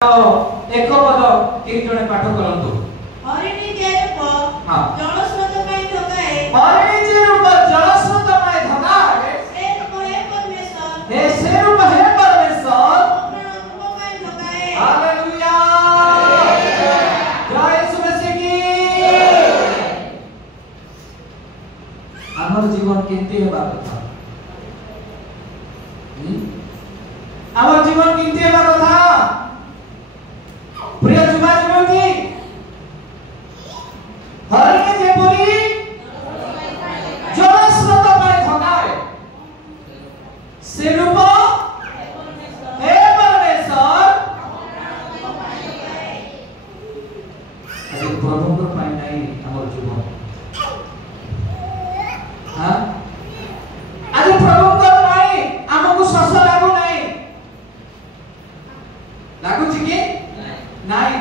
एक पद के जने पाठ करंतु हरिणी जे रूप हां जलस्रोत पई धगाए हरिणी जे रूप जलस्रोत पई धगाए से रूप हे परमेश्वर हे से रूप हे परमेश्वर रूप पई धगाए हालेलुया जय यीशु मसीह की हमर जीवन केते हेबा कथा हमर जीवन केते हेबा कथा प्रिय जुवा जुवती हरिणी जेपरी जलस्रोत पाई धगाए से रूप हे परमेश्वर अरे प्रभु को पाई नहीं हमर जीवन हां आज प्रभु को पाई हमको सस लागू नहीं लागू छी की नहीं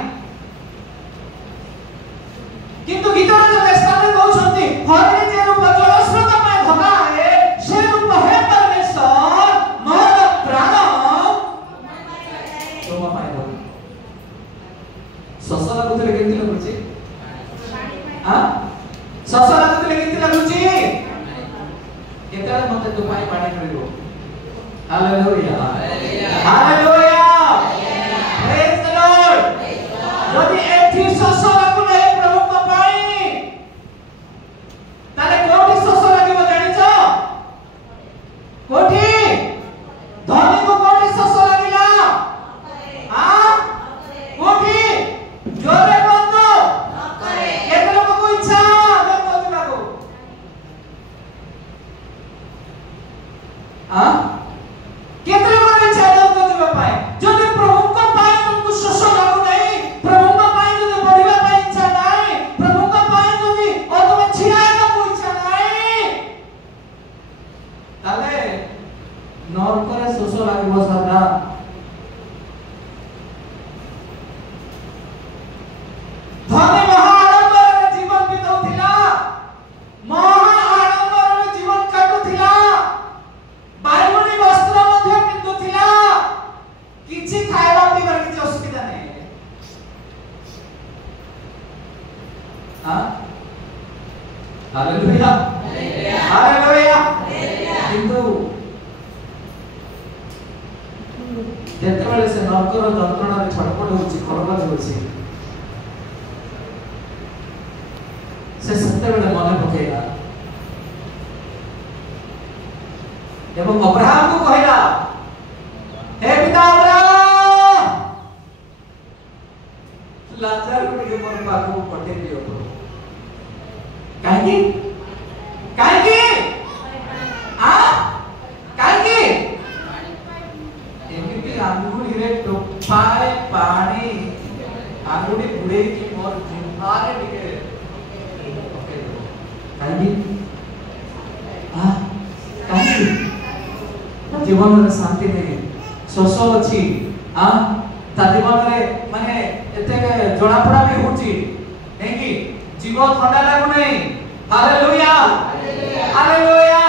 किंतु गीतर जो स्थान कहउछंती हरिणी जे रूप जलस्रोत पाई धगाए से रूप हे परमेश्वर मोर प्राण तुम पाई दो सस लागुतले केंति लागुची हां सस लागुतले केंति लागुची केतले मते तो पाई पानी मिलिबो hallelujah hallelujah praise the lord यदि एथि सस लागु नहीं प्रभु को पाई ताले कोठी सस लागिबो जानिछ कोठी धनी को कोठी सस लागिला हां कोठी जोरे बंदो करे केते लोक को इच्छा मैं बोलबाको हां केते लोक इच्छा न बोलबा पाए जदि प्रभु को पाई तुमको सस लागु नहीं प्रभु को पाई जदि बढ़िबा पाई इच्छा नहीं प्रभु को पाई जदि ओ तुम छिड़ाइबा को इच्छा नहीं ताले नरकरे सस लागिबो सदा धनी महा आडंबररे जीवन बिताउथिला महा आडंबररे जीवन काटुथिला बायमणी वस्त्र मध्ये पिंधुथिला किछि खाइबा पिबार किछि असुविधा नै हां हालेलुया हालेलुया किंतु जेतेबेले से नरकर जंत्रणा रे छटपट होछि खड़बड़ होछि से सतेबेले मने पकेला एवं अब्राहम को कहला हे पिता अब्राहम लाजर को के मोर पाखो पठे दियो काहे काहे आ काहे एमिति आंगुली रे टोपाए पानी आंगुली बुड़े की मोर जिम्मारे निके काहे आ काहे जीवन रे शांति नहीं सस अछि आ ता जीवन रे माने एते जोड़ा पड़ा भी होची नहीं कि जीवन ठंडा लागु नहीं हालेलुया हालेलुया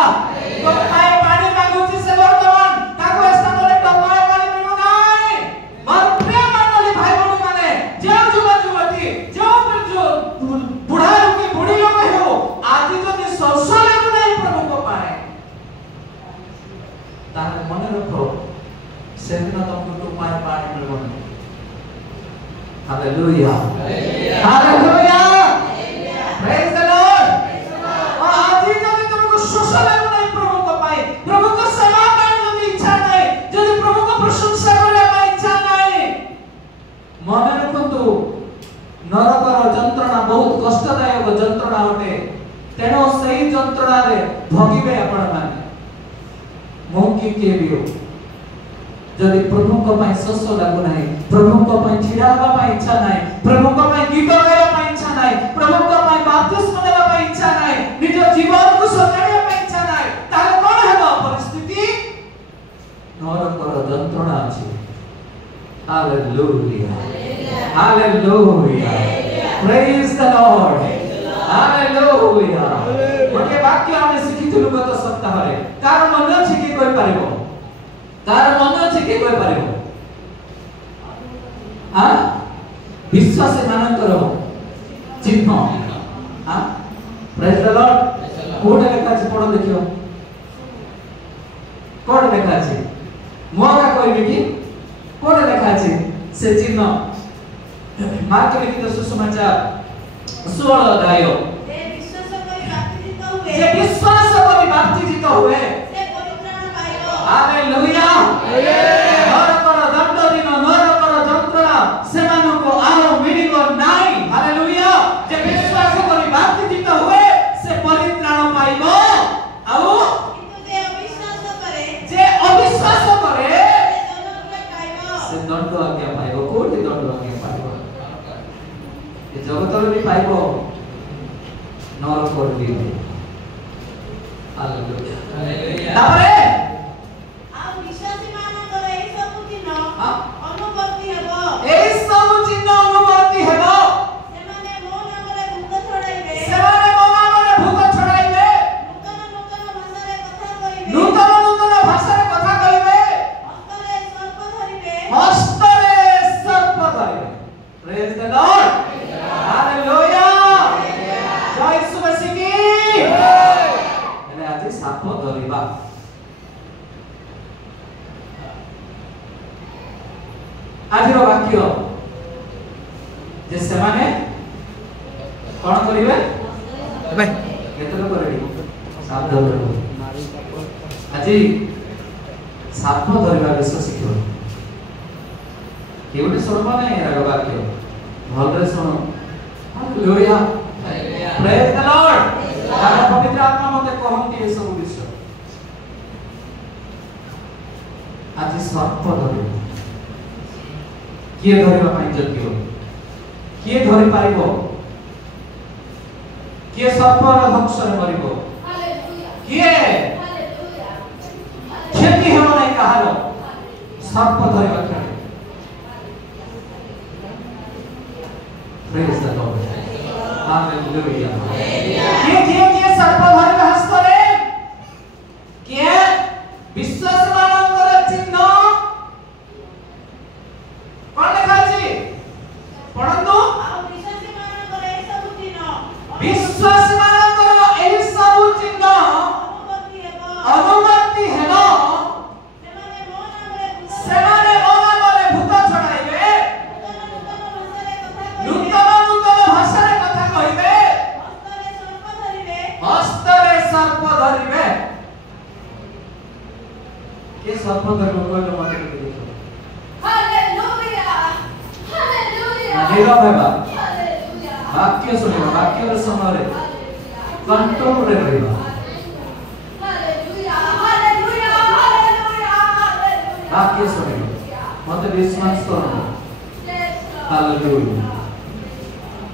तो पाए पानी मांगुची से वर्तमान ताको स्थान रे टपाए पानी मिलु नाही मोर प्रिय मंडली भाई बहन माने जे जुवा जुवती जो बुढ़ा लोग बुढ़ी लोग हो आज जदि सस लागु नहीं प्रभु को पाए तार मन रखो से दिन तुमको तो पाए पानी मिलबो नहीं hallelujah hallelujah praise the Lord और आज जदि तुमको सस लागु नहीं प्रभु को पाए प्रभु को सेवा करने की इच्छा नहीं जदि प्रभु को प्रशंसा करने की इच्छा नहीं मन रखंतु नरकर जंत्रणा बहुत कष्टदायक जंत्रणा होते तेनो सही जंत्रणा रे भोगिबे आपण माने मौकी के बियो जदि प्रभु को पाई सस लागु नहीं प्रभु को पाई छिड़ाबा पाई इच्छा नहीं प्रभु को पाई गीत गाइबा पाई इच्छा नहीं प्रभु को पाई बाप्तिस्म देबा पाई इच्छा नहीं निज जीवन को सजाइबा पाई इच्छा नहीं ताले कोन हेबा परिस्थिति नरकर जंत्रणा अछि hallelujah hallelujah praise the lord hallelujah गोटे वाक्य हम सिखिथिलु गत सप्ताह रे कार मन अछि कि कोइ पारिबो तार मन अछि कि कोइ पारिबो हां विश्वासी मानकर चिन्ह हां प्रेज द लॉर्ड कोड लेखा अछि पढो देखियो कोड लेखा अछि मोगा कहबे कि कोड लेखा अछि से चिन्ह मार्क लिखित सुसमाचार 16 अध्याय जे विश्वास करी बाप्तिजित हुए से परित्राण पाइबो हालेलुया नरकर दंड दिन नरकर যন্ত্রণা সেମାନଙ୍କୁ ଆଉ ମିଳିବ ନାହିଁ ହାଲେଲୁୟା ଯେ ବିଶ୍ୱାସ କରି ବାପ୍ତିଜିତ ହୁଏ ସେ ପରିତ୍ରାଣ ପାଇବ ଆଉ କିନ୍ତୁ ଯେ ଅବିଶ୍ୱାସ କରେ ସେ ସେ ଦଣ୍ଡ ପାଇବ ଦଣ୍ଡ ଆଜ୍ଞା ପାଇବ କୋଉଠି ଦଣ୍ଡ ଆଜ୍ଞା ପାଇବ ଏ ଜଗତରେ ବି ପାଇବ ନରକରେ ବି ହାଲେଲୁୟା ତାପରେ ଆଉ ବିଶ୍ୱାସୀ ମାନଙ୍କର ଏହି ସବୁ ଚିହ୍ନ ଅନୁବର୍ତ୍ତି ହେବ ଏହି ସବୁ ଚିହ୍ନ ଅନୁବର୍ତ୍ତି ହେବ ସେମାନେ ମୋ ନାମରେ ଭୂତ ଛଡ଼ାଇବେ ସେମାନେ ମୋ ନାମରେ ଭୂତ ଛଡ଼ାଇବେ ନୂତନ ନୂତନ ଭାଷାରେ କଥା କହିବେ ହସ୍ତରେ ସର୍ପ ଧରିବେ ପ୍ରେଜ ଦ ଲର୍ଡ ହାଲେଲୁୟା ଜୟ ଯୀଶୁ ମसीह की ହେଲେ ଆଜି ସାପ ଧରିବା ଆଜିର ବାକ୍ୟ ଯେ ସେମାନେ କଣ କରିବେ ଭାଇ କେତେ ଲୋକ ରେଡି ସାପ ଧରିବେ ଆଜି ସାପ ଧରିବା ବିଷୟ ଶିଖିବ କେଉଁଠି ଶୁଣିବ ନାହିଁ ଏହାର ବାକ୍ୟ ଭଲରେ ଶୁଣ ହାଲେଲୁୟା ପ୍ରେଜ ଦ ଲର୍ଡ ତାର ପବିତ୍ର ଆତ୍ମା ମତେ କହନ୍ତି ଏ ସବୁ ବିଷୟ ଆଜି ସର୍ପ ଧରିବ କିଏ ଧରିବା ପାଇଁ ଯୋଗ୍ୟ କିଏ ଧରି ପାରିବ କିଏ ସର୍ପର ଧଂସରେ ମରିବ କିଏ କ୍ଷତି ହେବ ନାହିଁ କାହାର ସର୍ପ ଧରିବା କ୍ଷତି Praise the Lord. Hallelujah. किए सर्प धरिबे हस्तरे किए विश्वास मानकर चिन्ह कोन लिखा अछि पढନ୍ତୁ ଆଉ ବିଶ୍ୱାସୀ ମାନଙ୍କର ଏହି ସବୁ ଚିହ୍ନ विश्वास मानकर एही सब चिन्ह ଅନୁବର୍ତ୍ତି ହେବ ସେମାନେ ମୋ ନାମରେ ଭୂତ ଛଡ଼ାଇବେ ନୂତନ ନୂତନ ଭାଷାରେ କଥା କହିବେ हस्तरे सर्प धरिबे के सर्प धरिबे कहले मते के देखो हालेलुया हालेलुया नीरव हेबा हालेलुया वाक्य सुनिबा वाक्य समय रे कंट्रोल रे रहबा हालेलुया हालेलुया हालेलुया वाक्य सुनिबा मते विश्वास करो हालेलुया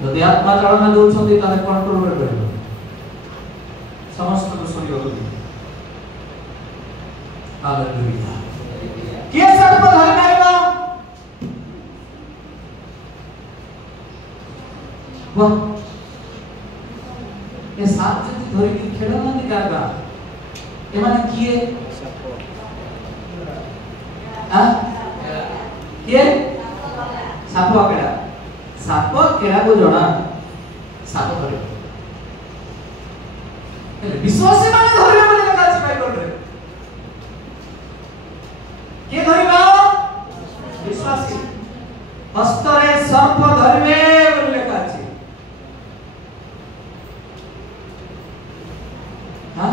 यदि आत्मा चलना दउछंती ताले कंट्रोल रे रहबा समस्त को सुनियो हालेलुया के सर्प धरि नाइबा वाह ए साप जति धरि कि खेल ना निकागा ए माने किए आ किए साप केड़ा को जणा साप धरि विश्वासी माने धरिबे बोली लेखा अछि बाइबल रे के धरिबा विश्वासी हस्तरे सर्प धरिबे बोली लेखा अछि हां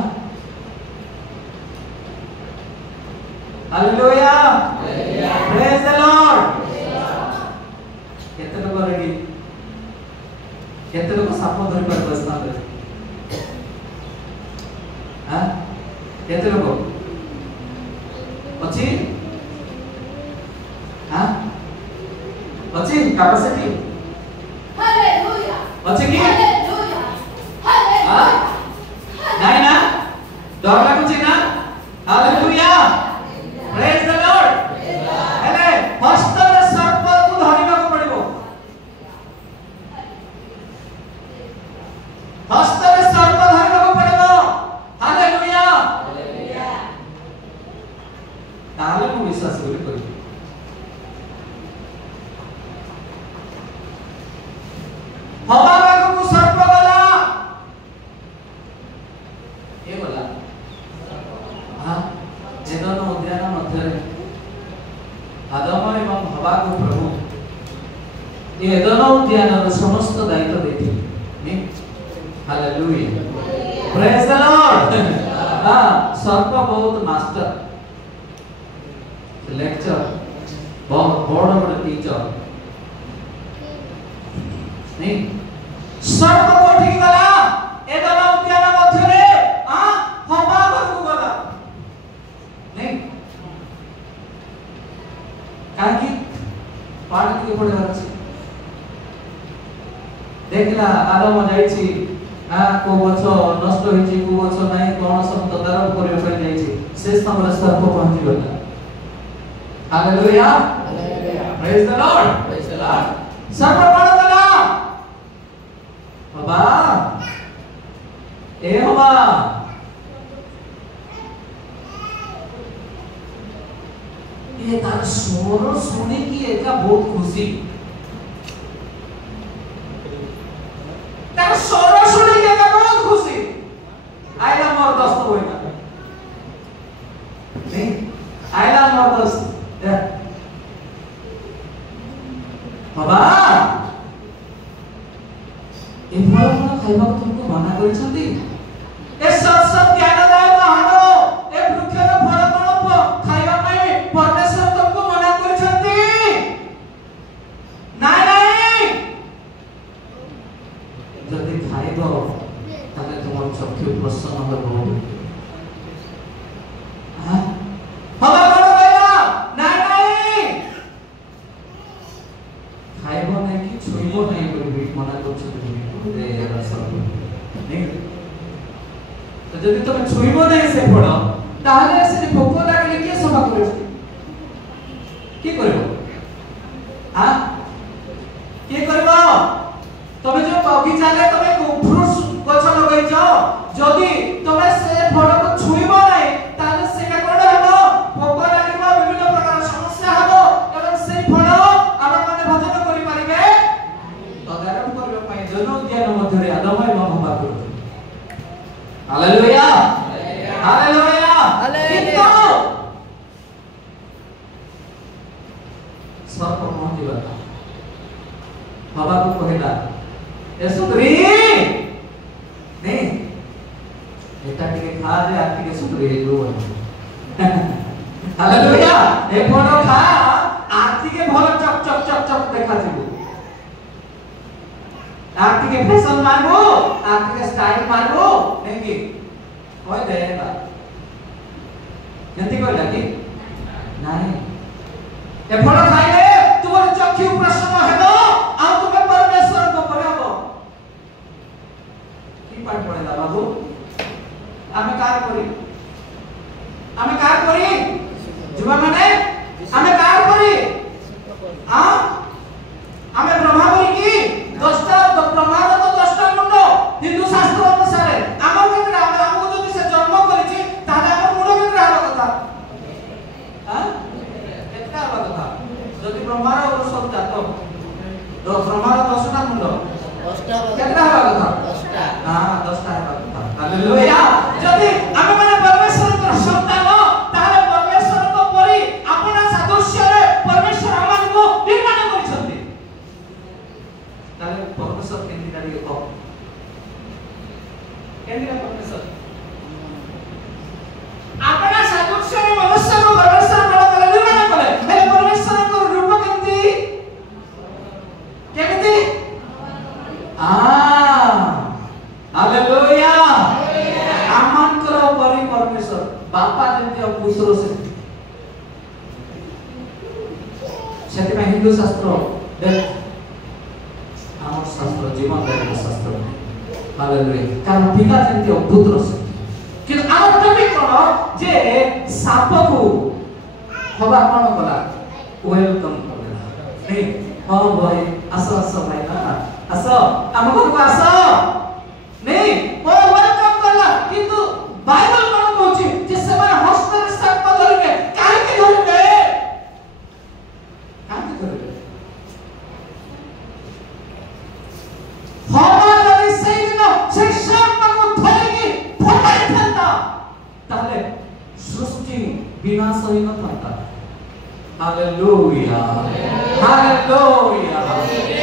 हालेलुया प्रेज द लॉर्ड केते लोक रेडी केते लोक साप धरि पर बसना रे हां केते लोक अछि हां अछि कैपेसिटी हालेलुया अछि की हालेलुया हालेलुया हां नाही ना डर लागुची ना हालेलुया प्रेज द लॉर्ड हेले हस्तरे सर्प को धरिबा को पड़िबो हस्तरे सर्प धरिबा को पड़िबो हालेलुया ताले को विश्वास करी हवा को प्रभु ये दोनों उद्यानर समस्त दायित्व देथिले नहीं हालेलुया प्रेज द लॉर्ड हां सर्प बहुत मास्टर लेक्चर बहुत बड़ बड़ टीचर नहीं सर्प को ठीक गला ए दोनों उद्यान मध्य रे हां हवा को गला नहीं काकी पाठ के पड़े अछि देखला आदम जाईछि को गछ नष्ट होईछि को गछ नाही कोन सब तदारक करियो पय जाईछि से समय सर्प पहुंची गला हालेलुया प्रेज द लॉर्ड सर्प पड़ गला बाबा ए हवा ये तार स्वर सुनी की एका बहुत खुशी तार स्वर सुनी की एका बहुत खुशी आइला मोर दोस्त होइना नहीं आइला मोर दोस्त बाबा ए फल फल खाइबा तुमको मना करिसंती ए सब सब ज्ञानदायक हानो ए वृक्षर फल कोन खाइबा पई परमेश्वर तुमको मना करिसंती नाइ नाइ जदि खाइबो ताले तुमर चक्षु प्रसन्न होबो हां हवा कोन कहला नाइ नाइ खाइबो नै कि छुइबो नै करिबि मना करछथि दे रसल नहीं तो जदि तुम छुइबो नै से फल ताहले से भोक लागले के सभा करियो की करबो हां की करबो तमे जो बगीचा रे तमे फ्रूट्स गछ लगैछ जदि तमे से फल को छुइबो नै ताहले सेटा कोन हबो भोक लागिबो विभिन्न प्रकार समस्या हबो एवं से फल आपण माने भोजन करि पारिबे तदारक करियो पई दोनों ज्ञान मध्य रे आदम एवं हवा को हालेलुया हालेलुया हालेलुया सर्प पहुंची गला हवा को कहला ए सुंदरी नहीं एटा टिके खा दे आ टिके सुंदरी हेलो हालेलुया ए फोटो खा आ टिके भल चक चक चक चक देखा जिवो आ टिके फैशन मारबो आ टिके स्टाइल मारबो नहीं कि होय देला जंती कहला कि नाही ए फल खाइले तुमर चक्षु प्रसन्न हेबो आ तुमे परमेश्वर को परबो की पाठ पढेला बाबू आमे कार करी जुवा माने आमे कार करी आ आमे ब्रह्मा करी की 10टा ब्रह्मार तो 10टा मुंड हिंदू शास्त्र अनुसार आमर केतरा हमको जदि से जन्म करिछि ताले हमर मुंड केतरा हबा कथा हां केतरा हबा कथा जदि ब्रह्मार सब जातो तो ब्रह्मार 10टा मुंड 10टा केतरा हबा कथा 10टा हां 10टा हबा कथा हालेलुया जदि आमे माने परमेश्वर को सन्तान ताले परमेश्वर को परि अपना सदस्य रे परमेश्वर हमको निर्माण करिसथि ताले परमेश्वर केंद्र डाली को केंद्र परमेश्वर अपना सदस्य रे मनुष्य को परमेश्वर बड़ा कर निर्माण करे हे परमेश्वर को रूप केमिति हालेलुया आमान करो परि परमेश्वर बापा जेंति पुत्र से हिंदू शास्त्र देख आम शास्त्र जीवन दायक शास्त्र हालेलुया कारण पिता जेंति पुत्र से कि आम टॉपिक कोन जे साप को हवा कोन कला वेलकम करला नहीं हां भाई आसो आसो भाई ना आसो हम घर को आसो नहीं ओ वेलकम करला किंतु बाइबल कोन कहछि जे समय हस्तर साप धरके काहे के धरके हवा जदि सेई दिन से साप को धरके फटाई थांता ताले सृष्टि विनाश होई न थांता Hallelujah. Hallelujah.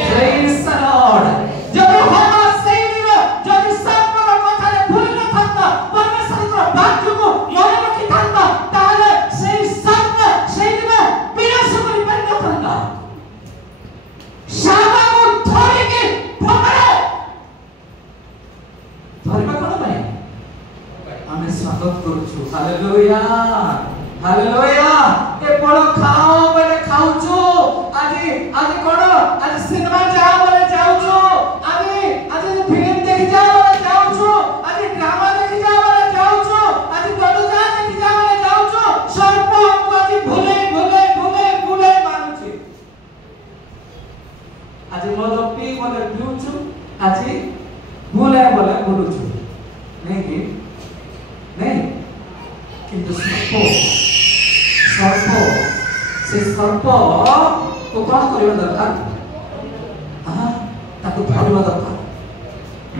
Praise the Lord. যদি হওয়া সেই দিন যদি সর্বর কথারে ভুল না থাকতো পরমেশ্বরের বাক্যକୁ মনে রাখি থাকতো তাহলে সেই সর্ব সেই দিন বিনাশ করে পারিনথাନ୍ତା। শাবাକୁ ধরিକି ପକଡ଼ ଧରିବା କଣ ପାଇଁ ଆମେ ସ୍ୱାଗତ କରୁଛୁ। Hallelujah hallelujah. ଏ ଫଳ ଖାଅ ବୋଲେ ଖାଉଛୁ। ଆଜି ଆଜି କଣ ଆଜି ସିନେମା ଯାଅ ବୋଲେ ଯାଉଛୁ। ଆଜି ଆଜି ଫିଲ୍ମ ଦେଖି ଯାଅ ବୋଲେ ଯାଉଛୁ। ଆଜି ଡ୍ରାମା ଦେଖି ଯାଅ ବୋଲେ ଯାଉଛୁ। ଆଜି ଗଡ଼ୁଜା ଦେଖି ଯାଅ ବୋଲେ ଯାଉଛୁ। ସର୍ବ ଆମକୁ ଆଜି ଭୁଲେଇ ଭୁଲେଇ ଭୁଲେଇ ଭୁଲେଇ ମାରୁଛି। ଆଜି ମଦ ପିଇ ବୋଲେ ପିଉଛୁ। ଆଜି ଭୁଲେଇ ବୋଲେ ଭୁଲୁଛୁ ନାଇଁ କି नहीं किंतु सर्प से सर्प को कौन करबा दरकार हां ताको धरबा दरकार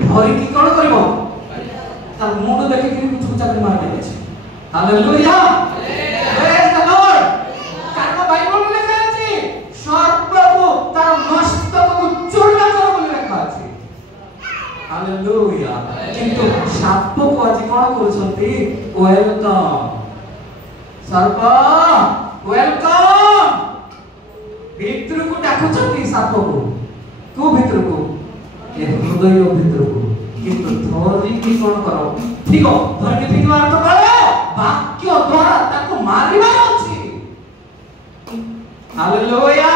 धरि की कौन करबो तार मुंड देखि कि कुछ चाकरी मार दे छै। Hallelujah praise the Lord. कारण बाइबल में लिखा अछि सर्प को तार मस्तक को चूर्ण करो बोली लिखा अछि। हालेलुया। किंतु साप को आज कौन करूछंती वेलकम सर्प वेलकम भीतर को डाकुछंती साप को भीतर को ए हृदय भीतर को। किंतु धरि की कौन करो ठीक हो धरि की ठीक अर्थ करो वाक्य द्वारा ताको मारिबा अछि। Hallelujah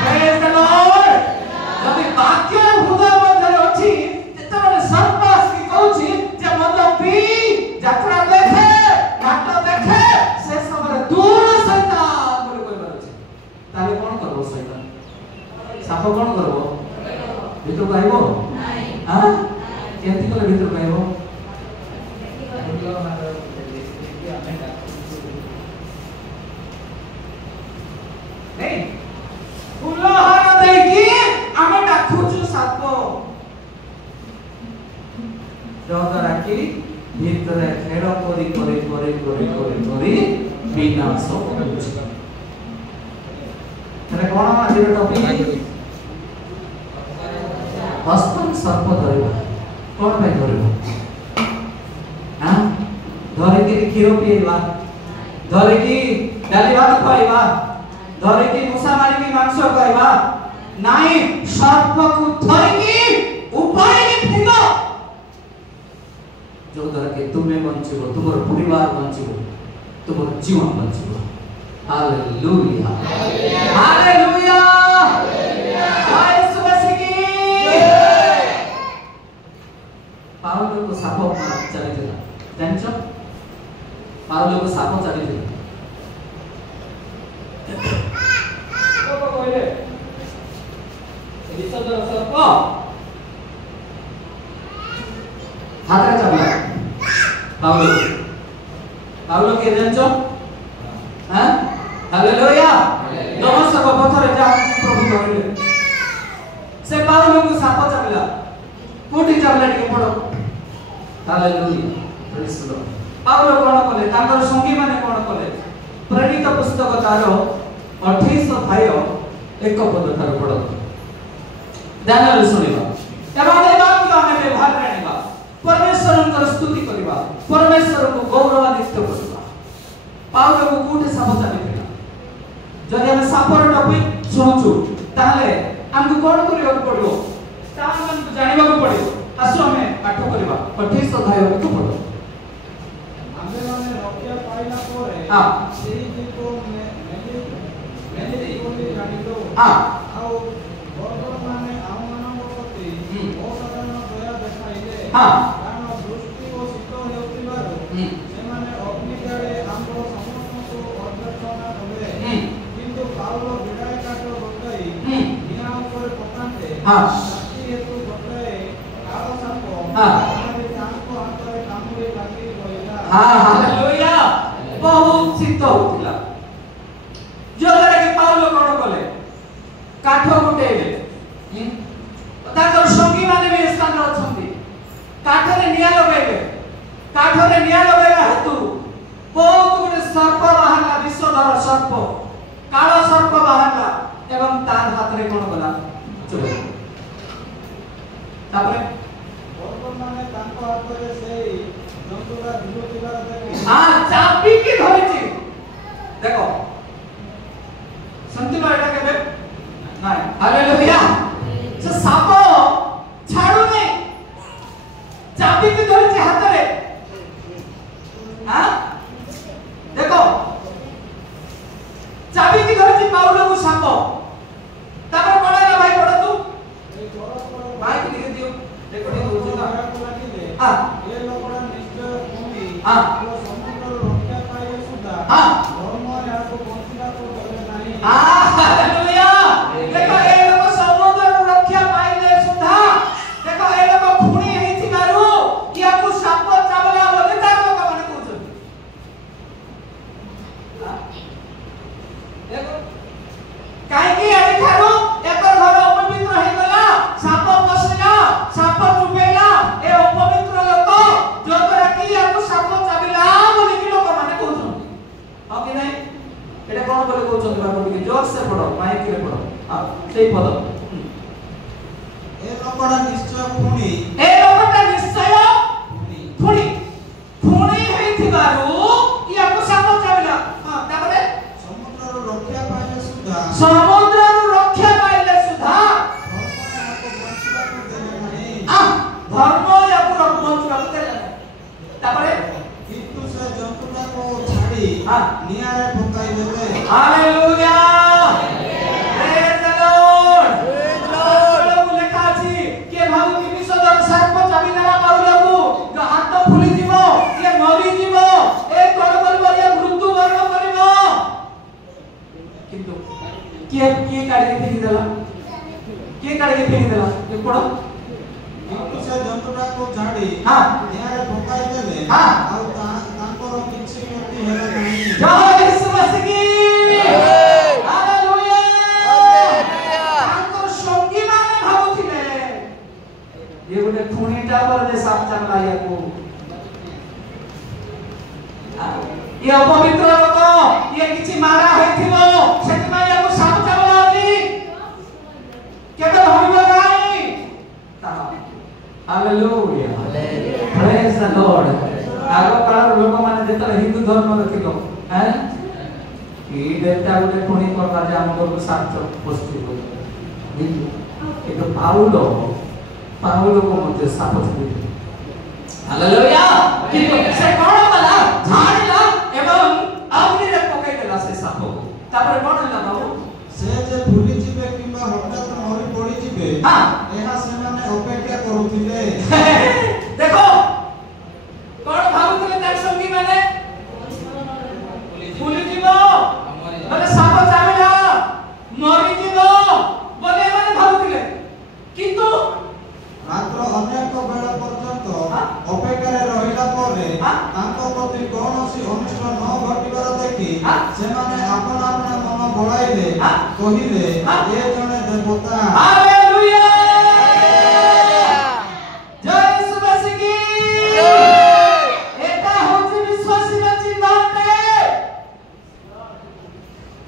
praise the Lord. जब वाक्य हृदय मध्य अछि तेतबेले सर्प आसी कहूछि जे मद पी यात्रा देखे नाट देखे से समय दूर शैतान बोली कहबार अछि। ताले कोन करबो शैतान साप कोन करबो भीतर आइबो नाही हां केंति करे भीतर आइबो नहीं फुलहार देकी आमे डाकुछु साप जदरा कि भीतर खेल करी करी करी करी करी करी विनाश होउछि। तरे कोन आज टॉपिक हस्तन सर्प धरिबा कोन पे धरिबो हां धरि के खीरो पिएबा धरि की डाली भात खाइबा धरि की मुसा मारी की मांस खाइबा नाही सर्प को धरि की उपाय के फेंको जो द्वारा के तुम्हें बंचिबो तुमर परिवार बंचिबो तुमर जीवन बंचिबो। हालेलुया हालेलुया यीशु मसीह की पाउलो को साप चली दिला जानछो पाउलो को साप चली दिला को कहले विशुद्ध सर्प हाथ चला पाउलो के जानछो हां हालेलुया नमस्कार को पथरे जा प्रभु कहले से पाउलो को साप चला कोठी चला टिके पड़ो। Hallelujah praise the lord. पाउलो कोन कले तांकर संगी माने कोन कले प्रेरित पुस्तक तार 28 अध्याय 1 पद तार पड़ो ध्यान रे सुनिबा एवं ए वाक्य हमें व्यवहार करनिबा परमेश्वरन स्तुति करबा परमेश्वर को गौरवान्वित करबा। पाउलो को कोठे साप चलिथिला जदि हम सापर टॉपिक सुनछु ताले हमको कोन करियो पड़ियो ता हमको जानिबा को पड़ियो। आसो हमें पाठ करबा 28 अध्याय को पढ़ो। आमे माने रक्षा पाइला परे हां सेही को मेले को जानि दो हां आउ बरबर माने आउ मानव प्रति असाधारण दया देखाइले हां कारण दृष्टि ओ सिद्ध हेउतिबारो से माने अग्नि गाड़े हमरो समस्त को अध्यक्षना कले किंतु पाउलो विदाय काटो बकाई बिना ऊपर पकांते हां जाति हेतु बकाए कालो सापो हां तांको हातरे कामुरे लागी गइला। हां हालेलुया बहुत सिद्ध होतिला जोदरा के पाउलो कोन कले काठ गुटेले ताकर संगी माने भी स्थान अछंती काठरे निया लगाइबा हेतु बहुत गुटे सर्प बाहरला विश्वधर सर्प कालो सर्प बाहरला एवं तार हाथ रे कोन गला चले तापरे ବର୍ତ୍ତମାନ ତାଙ୍କ ହାତରେ ସେଇ ଜନ୍ତୁଟା ଝୁଲୁଥିବାର ଦେଖି चाबी की धरिची देखो सुनती लो एटा केबे नाही हालेलुया से साप छाडू नहीं चाबी की धरिची हाथ रे हां देखो चाबी की धरिची पाउलो को साप तापर पड़ेला भाई पड़ तू भाई की लिख दियो देखो ये होची ना हां ଏ ଲୋକଟା ନିଶ୍ଚୟ ପୁଣି हां ସମୁଦ୍ରର ରକ୍ଷା ପାଇଲେ ସୁଦ୍ଧା हां ଧର୍ମ ଏହାକୁ ବଞ୍ଚିବାକୁ ଦେବେ ନାହିଁ। हालेलुया देखो ए लोग समुद्र रक्षा पाइले सुधा देखो ए लोग खुणी हेथि मारू या को साप चावला बोले तार लोग माने कहउछ देखो काहे कि एई थारो एकर घर अपवित्र हे गला साप पसला साप चुबेला ए अपवित्र लोक जो तोरा कि या को साप चावला बोले कि लोग माने कहउछ हो कि नहीं एटा कोन बोले कहउछ बाबू के जोर से पढ़ो माइक रे पढ़ो हां सेही पद ଏ ଲୋକଟା ନିଶ୍ଚୟ ପୁଣି ए लोकटा निश्चय ପୁଣି खुणी खुणी हेथिबारु या को साप चावला हां तापरे ସମୁଦ୍ରର ରକ୍ଷା ପାଇଲେ ସୁଦ୍ଧା समुद्र रक्षा पाइले सुधा ଧର୍ମ ଏହାକୁ ବଞ୍ଚିବାକୁ ଦେବେ ନାହିଁ। धर्म या को बंचवा देला तापरे କିନ୍ତୁ ସେ ଜନ୍ତୁଟାକୁ ଛାଡ଼ି हां ନିଆଁରେ ପକାଇ ଦେବେ। हालेलुया प्रेज द लॉर्ड लोग लेखा अछि के भाउ कि विशोधर सर्प चाबी देला पाउलगु जो हाथ फुली जीवो ये मरी जीवो ए कोन करबो ये मृत्यु वर्ण करबो किंतु के काढी के फेंकी देला के काढी के फेंकी देला ये पढ़ो କିନ୍ତୁ ସେ ଜନ୍ତୁଟାକୁ ଛାଡ଼ି हां ନିଆଁରେ ପକାଇ ଦେଲେ ହଁ। ଆଉ ତାଙ୍କର କିଛି କ୍ଷତି ହେଲା ନାହିଁ। जय यीशु मसीह की हालेलुया तांकर संगी माने भाबुथिले ये गोटे खुणीटा पर जे साप चावला याको ये अपवित्र लोक ये किछि मारा हेथिबो सेतिमा याको साप चावला अछि केते भाबिबो नाही हालेलुया प्रेज द लॉर्ड आगो काल लोक माने जेतले हिंदू धर्म रखिलो हैं ई देवता गोटे खुणी करबा जे हम को साथ पोस्टी हो हिंदू एक पाउलो को मते साप छुई हालेलुया कि से कोन वाला झाड़ला एवं अग्नि रे पकई देला से साप को तापर कोन होला बाबू ସେ ଯେ ଭୁଲି ଯିବେ କିମ୍ବା ହଠାତ୍ ମରି ପଡ଼ିଯିବେ हां ଏହା ସେମାନେ ଅପେକ୍ଷା କରୁଥିଲେ। देखो कोन भाबुतले तार संगी माने भूली जीवो बोले साप चावला मरी जीवो बोले माने भाबुतले किंतु ମାତ୍ର ଅନେକ ବେଳ ପର୍ଯ୍ୟନ୍ତ ହଁ। ଅପେକ୍ଷାରେ ରହିଲା ପରେ ହଁ। ତାଙ୍କ ପ୍ରତି କୌଣସି ଅନିଷ୍ଟ ନ ଘଟିବାର ଦେଖି ହଁ। ସେମାନେ ଆପଣା ଆପଣା ମନ ବଳାଇଲେ ହଁ। କହିଲେ ହଁ। ଏ ଜଣେ ଦେବତା। हालेलुया जय यीशु मसीह की एटा होची विश्वासी ना चिन्हते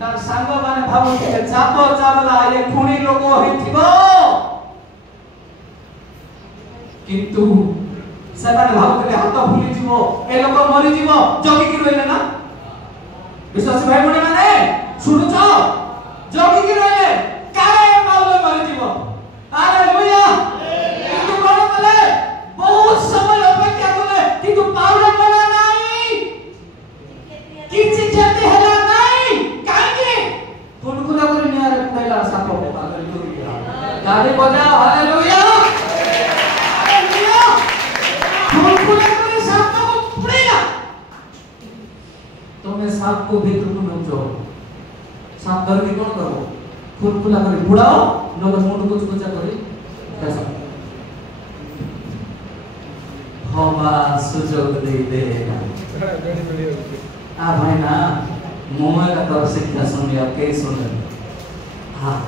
तार संग माने भाबुथिले चाप चावला ये खुणी लोक होइथिबो किंतु ସେମାନେ ଭାବୁଥିଲେ ହାତ ଫୁଲି ଯିବ ଏ ଲୋକ ମରି ଯିବ ଜଗିକି ରହିଲେ ନା ବିଶ୍ୱାସୀ ଭାଇ ଭଉଣୀ ମାନେ ଶୁଣୁଛ ଜଗିକି ରହିଲେ କାଳେ ପାଉଲ ମରି ଯିବ ହାଲେଲୁୟା କିନ୍ତୁ କଣ କଲେ ବହୁତ ସମୟ ଅପେକ୍ଷା କଲେ କିନ୍ତୁ ପାଉଲ ମଲା ନାହିଁ କିଛି କ୍ଷତି ହେଲା ନାହିଁ କାହିଁକି କୁଲକୁଲା କରି ନିଆଁରେ ପକାଇଲା ସାପ ହାଲେଲୁୟା ଗାଡ଼ି ବଜାଅ ହାଲେଲୁୟା तुम्हें सांप को भीतर को नचो सांप धर के कौन करो फुलफुला कर बुड़ाओ लोग मुंड को कुचा करी ऐसा हवा सुजोग दे आ भाई ना मोह का तरफ शिक्षा सुन लिया के सुन हां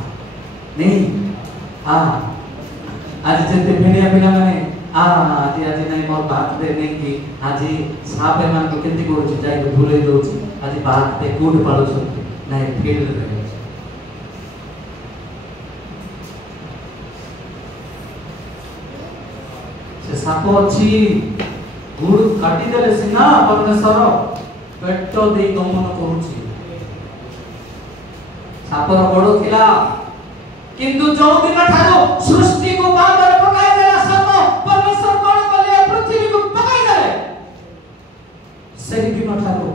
नहीं हां आज जते भेड़िया पिला माने आज नहीं मोर बात दे नहीं कि आज साप मान को केति करू छी जाई भूले दउ छी आज बात ते कूड पालो छी ନାଇଁ ଫିଲ୍ଡରେ ସେ ସାପ ଅଛି ଗୁଡ଼ କାଟିଦେଲେ ସିନା ପରମେଶ୍ୱର ପେଟ ଦେଇ ଦମନ କରୁଛି। ସାପର ଗୋଡ଼ ଥିଲା କିନ୍ତୁ ଯୋଉ ଦିନ ଠାରୁ ସୃଷ୍ଟିକୁ ବାଦରେ ପକାଇଦେଲା ସାପ, ପରମେଶ୍ୱର କଣ କଲେ? ପୃଥିବୀକୁ ପକାଇଦେଲେ। ସେହି ଦିନ ଠାରୁ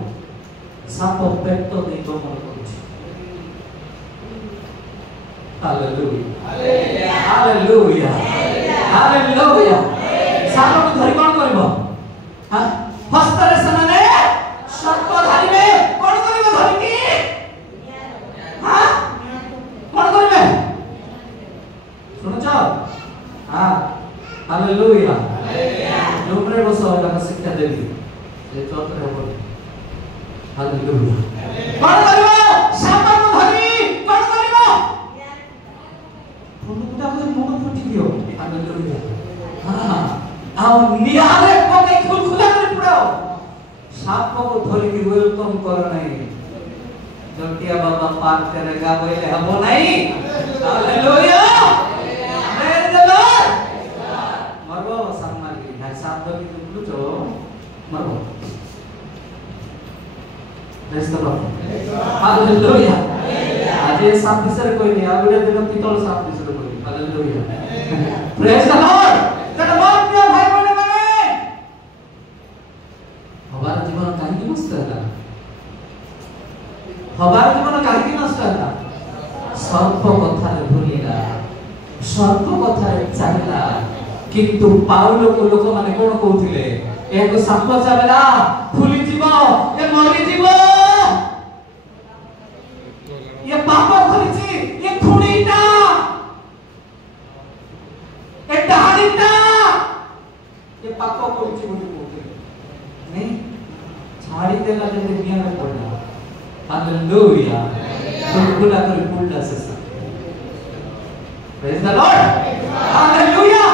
ସାପ ପେଟ ଦେଇ ଦମନ କରୁଛି। Hallelujah hallelujah hallelujah. ସାପକୁ ଧରି କଣ କରିବ? ହସ୍ତରେ ସେମାନେ ସର୍ପ ଧରିବେ। କଣ କରିବେ ଧରିକି? କଣ କରିବେ? ଶୁଣୁଛ? ହାଲେଲୁୟା। ରୁମରେ ବସ, ଏଟାକୁ ଶିକ୍ଷା ଦେବି। ସେ ଚର୍ଚ୍ଚରେ ହବ। ହାଲେଲୁୟା। କଣ କରିବ? ସାପକୁ ଧରି କଣ କରିବ? ପ୍ରଭୁକୁ ଡାକ, ମୁଣ୍ଡ ଫୁଟି ଦିଅ। ହାଲେଲୁୟା। ଆଉ ନିଆଁରେ ପକେଇ ଖୁଲଖୁଲା କରି ପୁଡ଼ାଅ। ସାପକୁ ଧରିକି ୱେଲକମ୍ କର ନାହିଁ। ଜଟିଆ ବାବା ପାର କରେଗା ବୋଇଲେ ହବ ନାହିଁ। ହାଲେଲୁୟା ପ୍ରେଜ ଦ ଲର୍ଡ। ମରବ ସମ୍ମାନ କି ଭାଇ ସାପ ଧରିକି ବୁଲୁଛ ମରବ। ପ୍ରେଜ ଦ ଲର୍ଡ ହାଲେଲୁୟା। आज ये साप विषय कोई नहीं, आगे दिन पितल साप विषय कोई। Hallelujah praise the Lord. तेरे बाप प्रिय भाई बहन माने हमारा जीवन काहे नष्ट होला? हमारा जीवन काहे नष्ट होला? सर्प कथारे भूलिला, सर्प कथारे चालिला। किंतु पाउल को लोक माने कोन कहउथिले? एक साप चालेला फुली जीव, ए मरि जीव, ये पाप करिछि, ये खुणीटा, ए डाहाणीटा, ये पाप करिछि बोली कहउथिले। नहीं छाड़ी देला जते निया में पड़ला। हालेलुया खुलखुला कर पुलला से सब। Praise the lord hallelujah.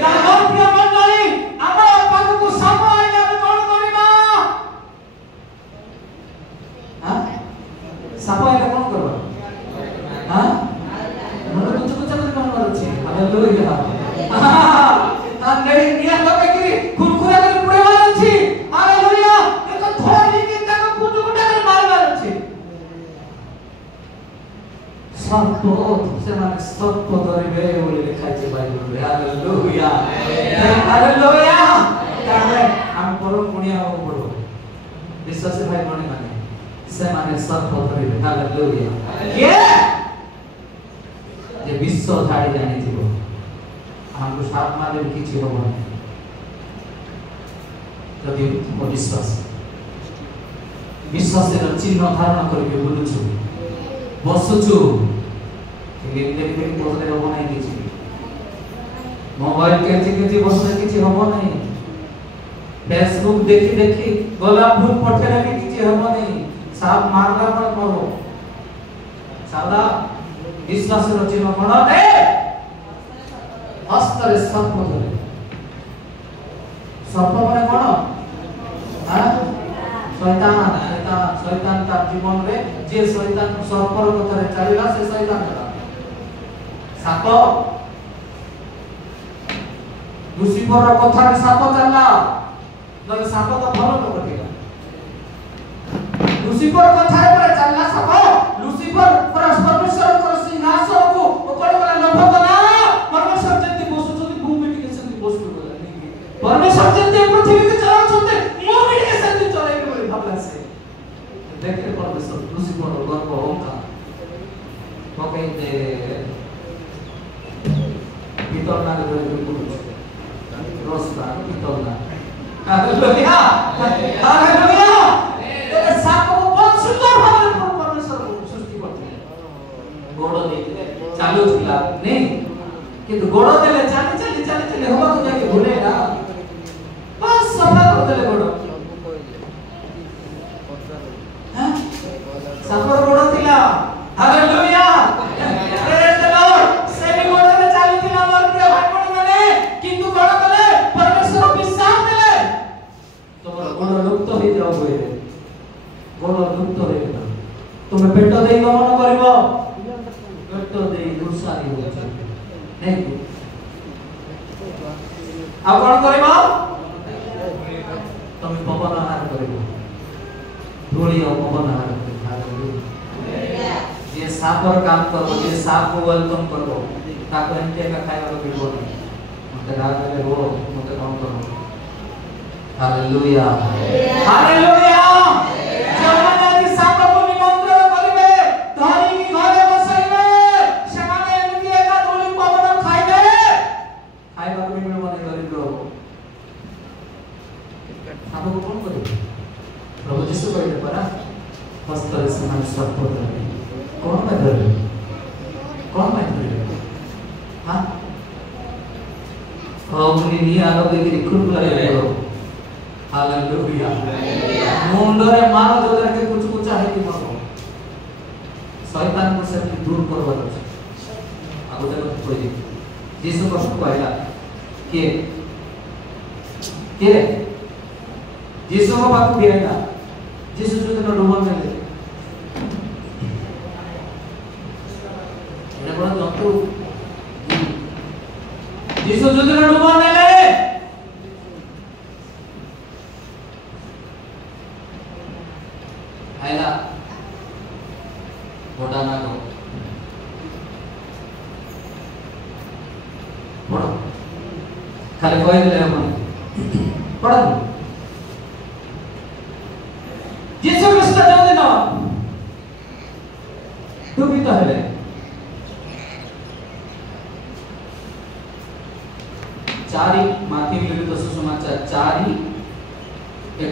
तागर प्रिय मंडली, आमा पाखକୁ साप आइले ଆମେ कोन करिबा? हां साप आइले कोन करबा? हां मन कुछ कुछ कर कोन करछि? हालेलुया हां नहीं निया लगे कि खुलखुला कर पुड़ेवा अछि। हालेलुया एक धोरी के ताको कुटुकुटा कर मारबा अछि। सर्प से माने सर्प धरिबे बोली लिखा छै बाइबल रे। Hallelujah hallelujah. तारे हम परम पुण्य हो पड़ो विश्वास भाई बने माने से माने सर्प धरिबे। हालेलुया ये जे विश्व धाड़ी जानि जीवो हमको साप मारे किछि होबो नहीं। जदि विश्वास विश्वासर चिन्ह धारण करके बुलुछु बसुछु फिल्म देखि बसले होबो नहीं किछि। मोबाइल केछि बसले किछि होबो नहीं। फेसबुक देखि गोलाप फूल पठेले भी किछि होबो नहीं। साप मारला पर करो सादा विश्वासर चिन्ह कोन दे? हस्तरे सर्प धरे। सर्प माने कोन? शैतान शैतान शैतान तार जीवन रे जे शैतान सर्पर कथारे चालिला से शैतान होला। साप लुसिफर कथारे साप चालला नले साप तो भलो न कटिला। लुसिफर कथारे पर चालला साप। लुसिफर परमेश्वर को सिंहासन को ऊपर वाला लोभ कला। परमेश्वर जति बसुछथि भूमि के सति बसु बोला नहीं। परमेश्वर जति पृथ्वी के चलाउछथि भूमि के सति चलाइबे बोली भाबला से देखे परमेश्वर लुसिफर गर्व होका पकई दे पितल ना धरि बुलुछ रोस्ता पितल ना। Hallelujah hallelujah. तेरे साप को बहुत सुंदर भाବରେ परमेश्वर सृष्टि करथिले। गोड़ देले चालू थिला नहीं किंतु गोड़ देले चली होबा तो जाके भूलेगा बस सफा कर देले गोड़। हां सापर गोड़ थिला। Hallelujah praise the Lord. से भी गोड़ में चालू थिला मोर प्रिय भाई बहन माने किंतु गोड़ देले परमेश्वर विश्वास देले तोमर गोड़ लुप्त हो जाओ होए। गोड़ लुप्त हो गया तुम पेट दे गमन करिवो पेट दे दुसारी हो नहीं आ कोन करिवो तुम पवन आहार करिवो धूली और पवन आहार हालेलुया जे सापर काम करबो जे साप को वेलकम करबो ताको एंते का खाଇବା को मिलबो नहीं मते रात में रो मते काम करो हालेलुया हालेलुया जमाना की साप को निमंत्रण करिवे धरी की घरे बसइवे सेमाने एमती एका धूली पवन खाइबे खाଇବା को मिलबो नहीं दरिद्र साप को कोन करिवे प्रभु यीशु कहले परा हस्तरे समान सर्प धरे कौन में धरे हां अग्नि नि आलो के खुद लगे बोलो हालेलुया मुंडरे मारो जोदर के कुछ कुछ है कि मरो शैतान को से दूर करवा दो आगो देखो कोई यीशु को कहला के यीशु को बात भी है ना यीशु जो तो डूबन में ये बड़ा जंतु यीशु जो तो डूबन में ले आइला बड़ा ना को पढ़ो खाली कोई ले हम पढ़ो यीशु ख्रीष्ट जो दिन डूबित हेले चारि माथि लिखित सुसमाचार 4:1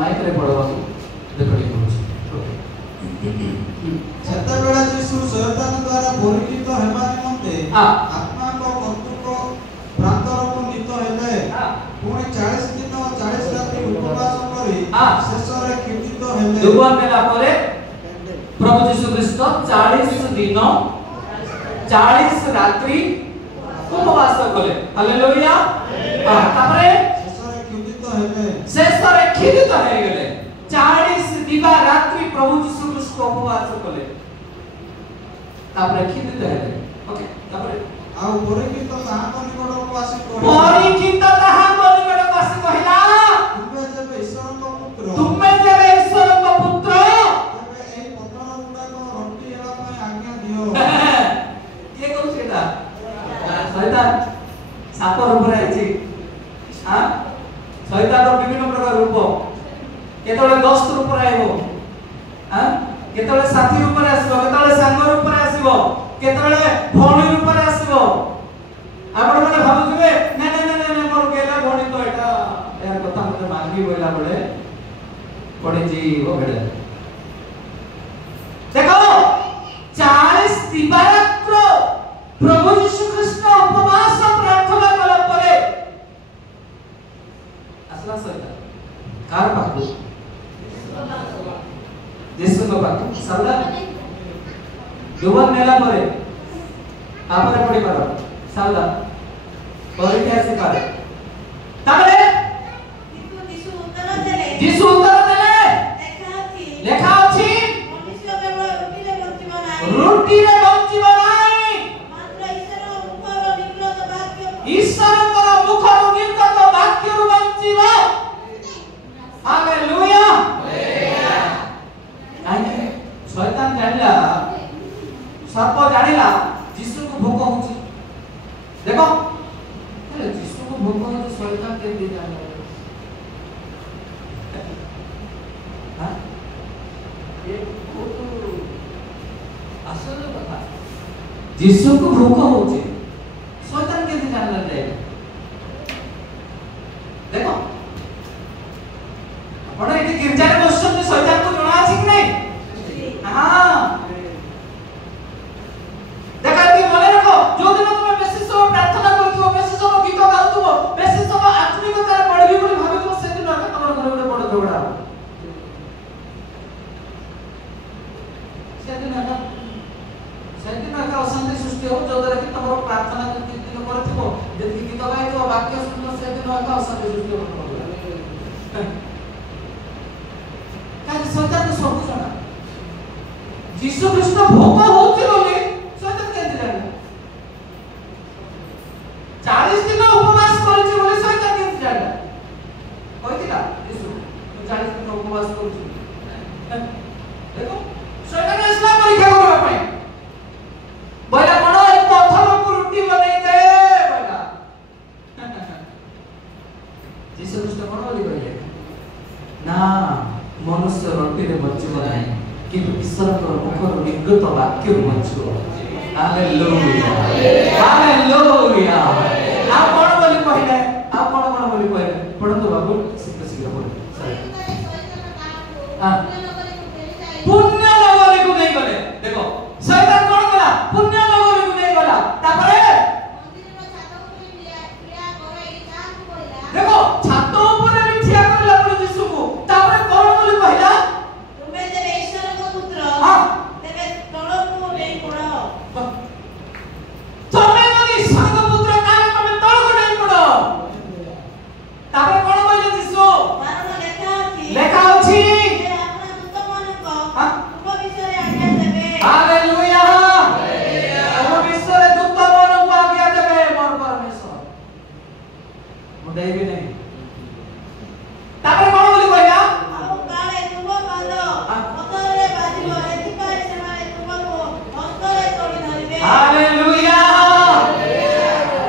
माइक रे पढ़ो देखड़ी सेतेबेला यीशु शैतान द्वारा परीक्षित हेबा निमंते आत्मा को कर्तृत्व प्रांतर को नीत हेले पुणी 40 दिन 40 रात्रि उपवास करी शेष रे खिदित हेले दुबन मेला परे प्रभु यीशु ख्रीष्ट 40 दिन 40 रात्रि उपवास कले हालेलुया तापरे शेष रे खिदित हे गेले 40 दिवा रात्रि प्रभु यीशु ख्रीष्ट उपवास कले तापरे खिदित हेले ओके तापरे आ परीक्षित ताहा को निकट को आसी कहला परीक्षित ताहा को निकट को आसी कहला तुमे जेबे ईश्वर को पुत्र तबे एई पत्थर गुडा को रोटी हेला पय आज्ञा दियो ये कौन सेटा शैतान साप रूप रे आइछि हां शैतान रो विभिन्न प्रकार रूप केतले दस्त रूप रे आइबो हां केतले साथी रूप रे आसीबो केतले संग रूप रे आसीबो केतले भौणी रूप रे आसीबो आपण माने भाबुथिबे ना ना ना ना मोर गेला भौणी तो एटा यार कथा मते मांगी बोला बळे पड़े जी वो भेड़े देखो 40 दिवारात्र प्रभु यीशु ख्रीष्ट उपवास प्रार्थना कला परे असला सहित कार पाखु यीशु को पाखु सरला युवन मेला परे आपरे पड़ी पारो सरला परिठा से पारे ताबले यीशु उत्तर देले लेखा अछि रोटी रे बंचिब नाही ईश्वर मुखर निर्गत वाक्य रु बंचिब हालेलुया शैतान जानिला सर्प जानिला यीशु को भोग होछि देखो यीशु को भोग होछि शैतान के दे जानिला हां ये फोटो असल कथा यीशु को भोग होछि शैतान के दे जानिला दे देखो आपण एटी गिरजा रे बसछन शैतान को जणा अछि कि नहीं हां देखा कि मने रखो जो दिन तुम बेसी समय प्रार्थना करथो बेसी समय गीत गाउथो बेसी समय आत्मिकता रे पढ़बी बोली भाबिथो से दिन तमर घर गोटे बड़ झगड़ा से दिन अशांति सृष्टि हो जो द्वारा कि तमर प्रार्थना दिन करथो जदि गीत गाइथो वाक्य सुनो से दिन अशांति सृष्टि हो जीसु ख्रीष्ट भोक होती बोली शैतान केंद्र जाने 40 दिन उपवास करछि बोली शैतान केंद्र जाने कहतिला जीसु 40 दिन उपवास करछि देखो शैतान असला परीक्षा करबा पई बोला कोन एक पत्थर को रोटी बनै दे बोला जीसु ख्रीष्ट कोन बोली कहले ना मनुष्य रोटी रे बचिबो नाही किंतु ईश्वर को मुखर निर्गत वाक्य बचिबो हालेलुया हालेलुया आप कोन बोली कहले आप कोन बोली कहले पढ़तो बाबू शीघ्र शीघ्र बोल पुण्य नगरी को नहीं गले देखो शैतान कोन गला पुण्य नगरी को नहीं गला तापरे देखो छात ऊपर भी ठिया करला बोले यीशु को तापरे कोन बोली कहला तुम्हें जब ईश्वर को पुत्र हां तेरे तळो को नहीं पड़ो तमे यदि ईश्वर को पुत्र काहे तमे तळ को नहीं पड़ो तापरे कोन कहले यीशु कारण लेखा अछि जे अपना दूत मन को हां तुम विषय आज्ञा देबे हालेलुया तुम विश्व दूत मन को आज्ञा देबे मोर परमेश्वर मुदे भी नहीं तापरे कोन बोली कहला ଆଉ କାଳେ ତୁମ ପାଦ ପଥରରେ ବାଜିବ ଏଥିପାଇଁ ସେମାନେ ତୁମକୁ ହସ୍ତରେ ତୋଳି ଧରିବେ हालेलुया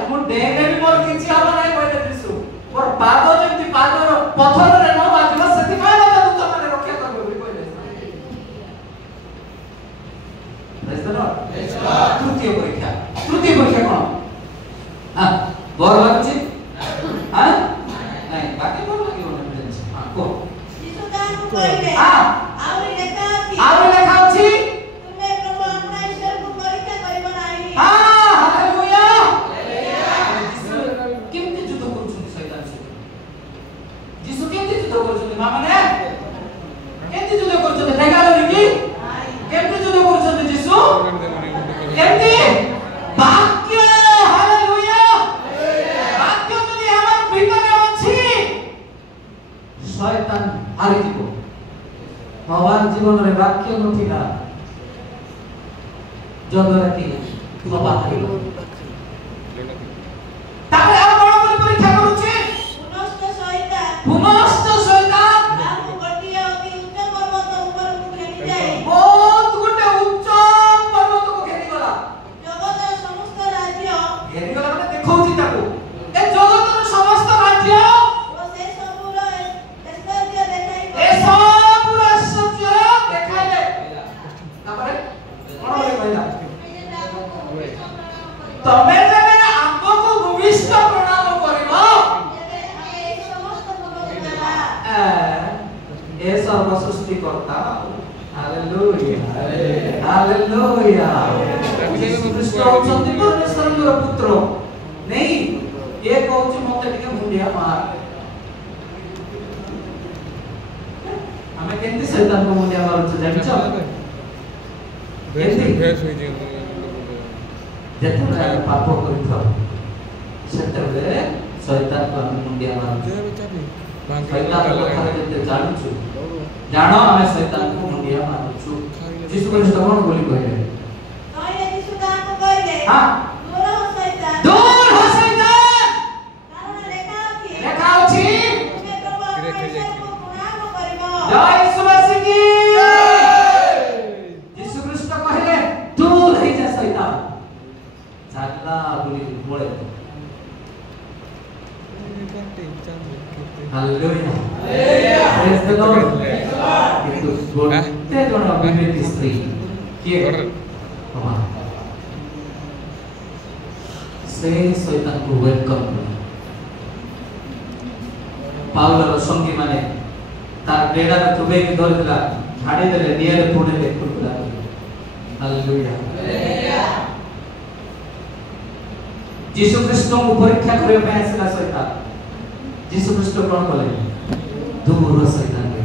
मुदे भी मोर किछि हबो नाही कहले यीशु मोर पाद जेंति पादर पत्थर रे न बाजिबो सेति काय मते दूत माने रक्षा करबे बोली कहले प्रेज द लॉर्ड तृतीय परीक्षा कोन हां बोर लागछि हां नहीं बाकी बोर लागिबो ना प्रेज हां को ଯୀଶୁ ତାଙ୍କୁ କହିଲେ हां ଆହୁରି ଲେଖା ଅଛି आरो लेखा अछि ତୁମେ ପ୍ରଭୁ ଆପଣା ଈଶ୍ୱରକୁ ପରୀକ୍ଷା କରିବ ନାହିଁ हां हालेलुया केमति युद्ध करूछन शैतान से जीसु केमति युद्ध करूछन माने केमति युद्ध करूछन ढेगालो की केमति युद्ध करूछन जीसु केमति वाक्य हालेलुया वाक्य जदि हमर भीतर अछि शैतान हारि जीवो भगवान जीवन रे वाक्य नथिला जदरा की बाबा हारिलो तापर आ कोन कोन परीक्षा करूछि ପୁନଶ୍ଚ ଶୈତାନ भूमस्थ शैतान ତାଙ୍କୁ ଗୋଟିଏ ଅତି ଉଚ୍ଚ ପର୍ବତ ଉପରକୁ ଘେନି ଯାଇ बहुत गुटे उच्च पर्वत को घेरी गला ଜଗତର ସମସ୍ତ ରାଜ୍ୟ घेरी गला माने देखौछि ताको ए जगतर समस्त राज्य ଓ ସେ ସବୁର ଐଶ୍ୱର୍ଯ୍ୟ ଦେଖାଇବ ए सब ऐश्वर्य देखाइले ताପରେ कोन बोले कहला तमे जेबे आम्बो को भूमिष्ठ प्रणाम करिबो ए सर्व सृष्टि करता हालेलुया हालेलुया यीशु ख्रीष्ट होचंती परमेश्वरर पुत्र नहीं ये कहउची मते टिके मुंडिया मार हमें केंती शैतान को मुंडिया मारछ जानिछो केंती जेतले पाप करिथो सेतले शैतान को हम मुंडिया मारछ शैतान को कथा जेते जानुछु जानो हमें शैतान को मुंडिया मारछु यीशु ख्रीष्ट कोन बोली कहले କହିଲେ ଯୀଶୁ ତାଙ୍କୁ କହିଲେ हां ଦୂର ହୋ ଶୈତାନ दूर हो शैतान କାରଣ ଲେଖା ଅଛି लेखा अछि ତୁମେ ପ୍ରଭୁ ଆପଣା ଈଶ୍ୱରକୁ ପ୍ରଣାମ କରିବ जय यीशु मसीह की यीशु ख्रीष्ट कहले दूर है जा शैतान जाला बोली मोळे हालेलुया प्रेज द लॉर्ड किंतु गोटे जण अभिनेत्री स्त्री किए बाबा से शैतान को वेलकम करा पाउलर संगी माने तार बेड़ा रे तुबे के धर दिला झाड़ी देले निये पुणे ले कुलकुला हालेलुया यीशु ख्रीष्ट को परीक्षा करे पे आसला शैतान यीशु ख्रीष्ट कोन बोले दूर शैतान रे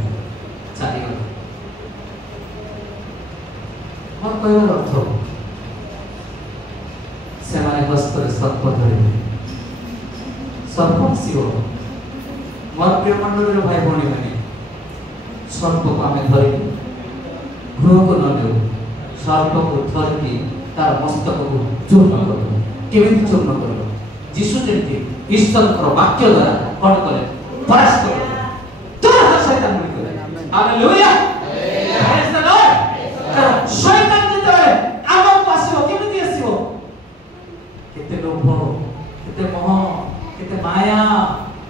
चाली गला और कहर अर्थ से माने हस्तर सर्प धरे सर्प शिव मोर प्रिय मंडल भाई भौणी माने सर्प को आमे धरि गृह को न देउ सर्प को धरती तार मस्तक को चूर्ण कर केमिति चूर्ण कर जीशु जेंति ईश्वर को वाक्य द्वारा कौन करे परास्त कर तो हर शैतान मुक्त करे हालेलुया प्रेज द लॉर्ड शैतान जेतबेले आम को आसीबो केमिति आसीबो केते लोभ केते मोह केते माया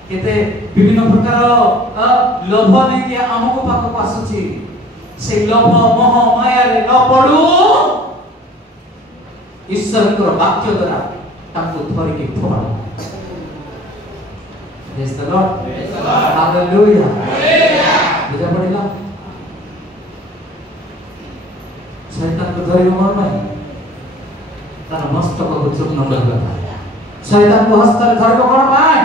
केते विभिन्न प्रकार लोभ नै के आमको पाख को आसुची से लोभ मोह माया रे न पड़ू ईश्वर को वाक्य द्वारा ताको धरि के फोड़ प्रेज द लॉर्ड हालेलुया बुझा पड़िला शैतान को धरि मर नहीं तार मस्तक को चूर्ण करबा शैतान को हस्त धरि कोन पाए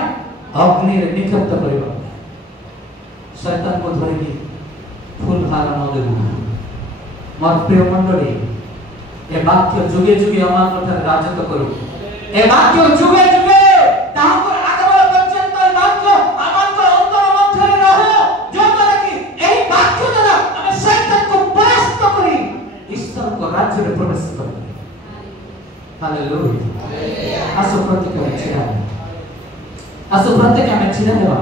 अग्नि रे निक्षिप्त करबा शैतान को धरि के फूल हार न देबू मोर प्रिय मंडली ए वाक्य जुगे जुगे हमार कथा राजत्व करू ए वाक्य जुगे जुगे ताको आगमन पर्यंत ए वाक्य हमार को अंतर मध्य रे रहो जो द्वारा कि एही वाक्य द्वारा हम शैतान को परास्त करी ईश्वर को राज्य में प्रवेश करू हालेलुया आसो प्रत्येक में छिड़ा आसो प्रत्येक में छिड़ा हेबा